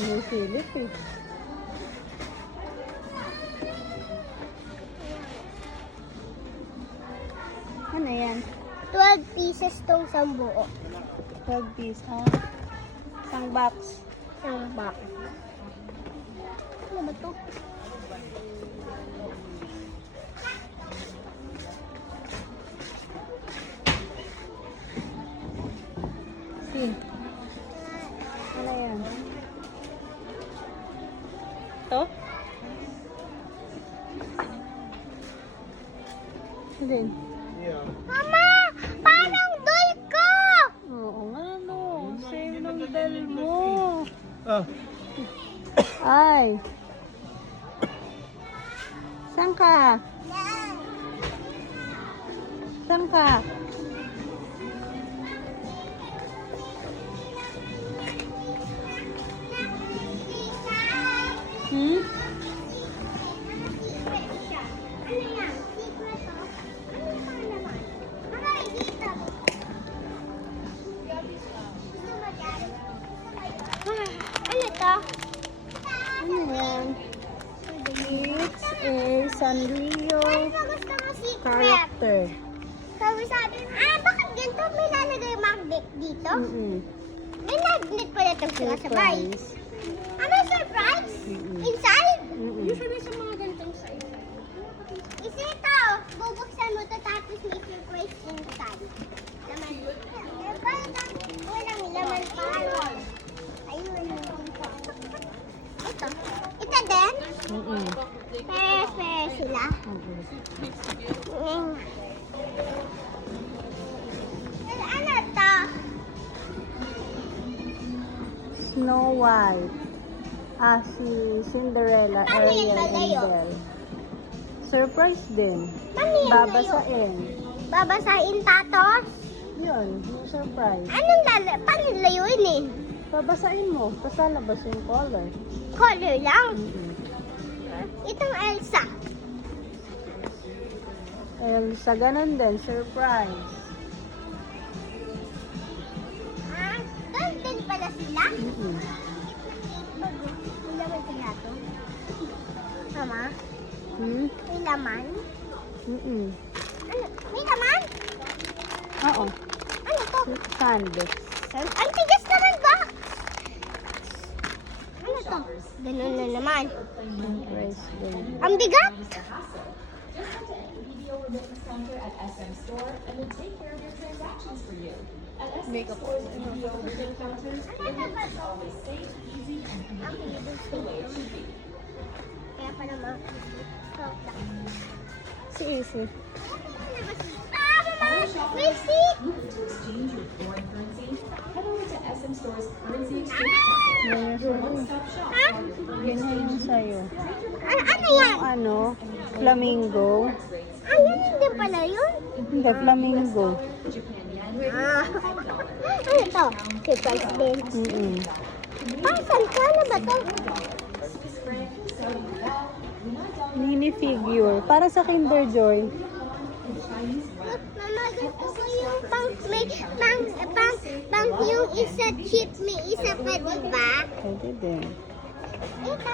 Sinusilip eh. Ano yan? 12 pieces tong sambuo. 12 piece. Isang box. Isang box. Ano ba to? See. Ano yan? Ito? Ano din? Mama! Parang doll ko! Oo nga no. Same ng dal mo. Ah, Ay. Saan ka? Saan ka? Hmm? Ano yan? Secret to? Ano pa naman? Aray, dito. Ano to? Ano yan? It's a Sanrio Ano gusto mo secret? character. Sabi, bakit ganito? May lalagay magnet dito? May magnet pala itong sinasabay. Surprise. Ano surprise? Mm-mm. Inside? Usually sa mga ganitong size. Isa ito. Bubuksan mo ito tapos may surprise inside. Laman. Eh, parang walang laman parang. Ayun. Ito. Ito din? Pere sila. Ano to? Snow White. Si Cinderella, Paano Ariel, yun and malayo? Belle. Surprise din. Paano yan Babasain. Babasahin tatos? Yun, yung surprise. Paano layuin eh? Babasain mo, tapos lalabas yung color. Color lang. Itong Elsa. Sa ganun din, surprise. Doon din pala sila. Mm-mm. May laman kaya to? Mama, Hmm? may laman? Mm-mm. Ano? May laman? Oo. Ano to? Sand. Ang tigas naman ba? Ano to? Ganun na naman. Surprise din. Ang bigat? Makeup. Ano na ba to? Ang bigat. Kaya pala mga Si Easy. Mama! May seat! Exchange your foreign currency, head over to SM Store's currency exchange counter. Ganyan Your sa'yo. one-stop shop. Ha? Ganyan yung sa'yo. Ano yan? Ano? Flamingo. Ayun din pala yun. Hindi, flamingo. Ano to? Surprise din. Mm-mm. Saan ka na ba to? Mini figure. Para sa Kinder Joy. Mama, gusto ko yung pang yung isa chip, may isa pa, diba? Pwede din. Ito,